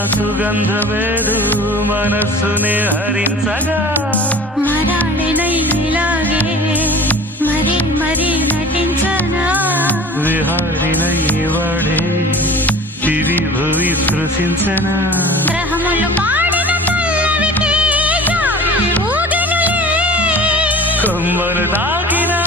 సుగంధమేదు మనస్సునే హరించగా మరాళినైలాగే మరీ మరీ నటించనా విహారినై వాడే దివి భువి స్పృశించనా గ్రహములు పాడిన పల్లవికి జాబిలి ఊగెనులే కొమ్మను తాకిన